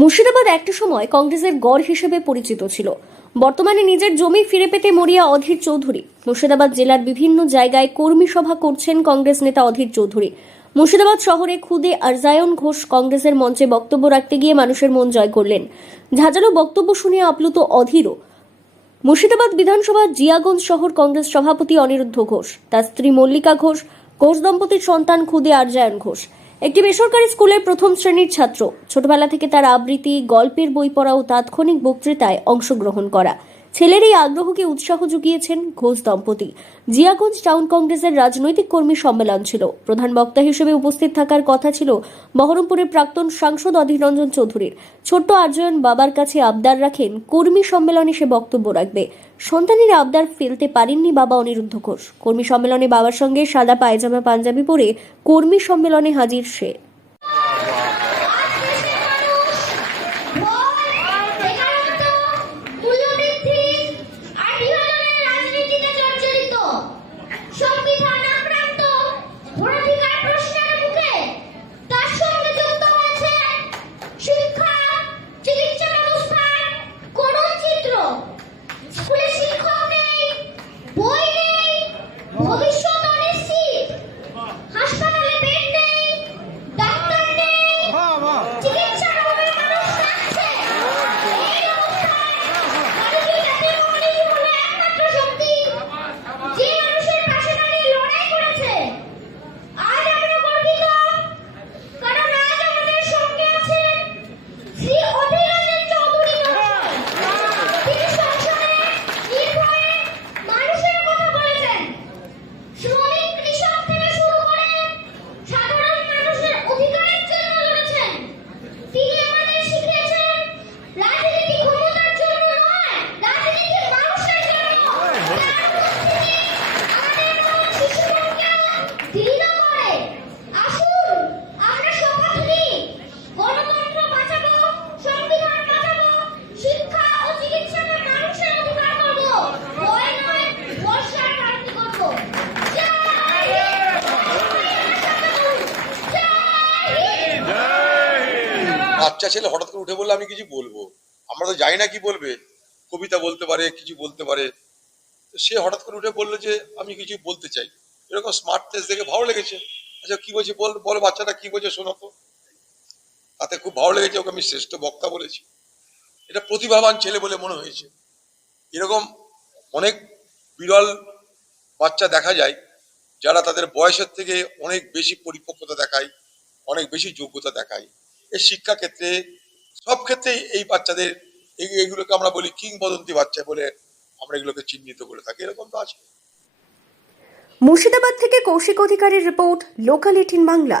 মুর্শিদাবাদ একটা সময় কংগ্রেসের গড় হিসেবে পরিচিত ছিল। বর্তমানে নিজের জমি ফিরে পেতে মরিয়া অধীর চৌধুরী। মুর্শিদাবাদ জেলার বিভিন্ন জায়গায় কর্মী সভা করছেন কংগ্রেস নেতা অধীর চৌধুরী। মুর্শিদাবাদ শহরে খুদে আরজায়ন ঘোষ কংগ্রেসের মঞ্চে বক্তব্য রাখতে গিয়ে মানুষের মন জয় করলেন। ঝাঁঝালো বক্তব্য শুনে আপ্লুত অধীরও। মুর্শিদাবাদ বিধানসভা জিয়াগঞ্জ শহর কংগ্রেস সভাপতি অনিরুদ্ধ ঘোষ, তার স্ত্রী মল্লিকা ঘোষ, ঘোষ দম্পতির সন্তান খুদে আরজায়ন ঘোষ একটি বেসরকারি স্কুলের প্রথম শ্রেণীর ছাত্র। ছোটবেলা থেকে তার আবৃত্তি, গল্পের বই পড়া ও তাৎক্ষণিক বক্তৃতায় অংশগ্রহণ করা। ছেলের এই আগ্রহকে উৎসাহ জুগিয়েছেন ঘোষ দম্পতি। জিয়াগঞ্জ টাউন কংগ্রেসের রাজনৈতিক কর্মী সম্মেলন ছিল। প্রধান বক্তা হিসেবে উপস্থিত থাকার কথা ছিল বহরমপুরের প্রাক্তন সাংসদ অধীর রঞ্জন চৌধুরীর। ছোট্ট আরজায়ন বাবার কাছে আবদার রাখেন কর্মী সম্মেলনে সে বক্তব্য রাখবে। সন্তানের আবদার ফেলতে পারেননি বাবা অনিরুদ্ধ ঘোষ। কর্মী সম্মেলনে বাবার সঙ্গে সাদা পায়জামা পাঞ্জাবি পরে কর্মী সম্মেলনে হাজির সে। বাচ্চা ছেলে হঠাৎ করে উঠে বললে আমি কিছু বলবো, আমরা তো জানি না কি বলবে, কবিতা বলতে পারে, কিছু বলতে পারে। সে হঠাৎ করে উঠে বললো যে আমি কিছু বলতে চাই। এরকম স্মার্টনেস দেখে ভালো লেগেছে। আচ্ছা কি বলছে বলো, বাচ্চাটা কি বলছে শোনো তো। তাতে খুব ভালো লেগেছে, ওকে আমি শ্রেষ্ঠ বক্তা বলেছি। এটা প্রতিভাবান ছেলে বলে মনে হয়েছে। এরকম অনেক বিরল বাচ্চা দেখা যায় যারা তাদের বয়সের থেকে অনেক বেশি পরিপক্কতা দেখায়, অনেক বেশি যোগ্যতা দেখায়। এই শিক্ষা ক্ষেত্রে সব ক্ষেত্রে এই বাচ্চাদের এইগুলোকে আমরা বলি কিংবদন্তি বাচ্চা বলে আমরা এগুলোকে চিহ্নিত করে থাকি। এরকম তো আছে। মুর্শিদাবাদ থেকে কৌশিক অধিকারীর রিপোর্ট, লোকাল 18 বাংলা।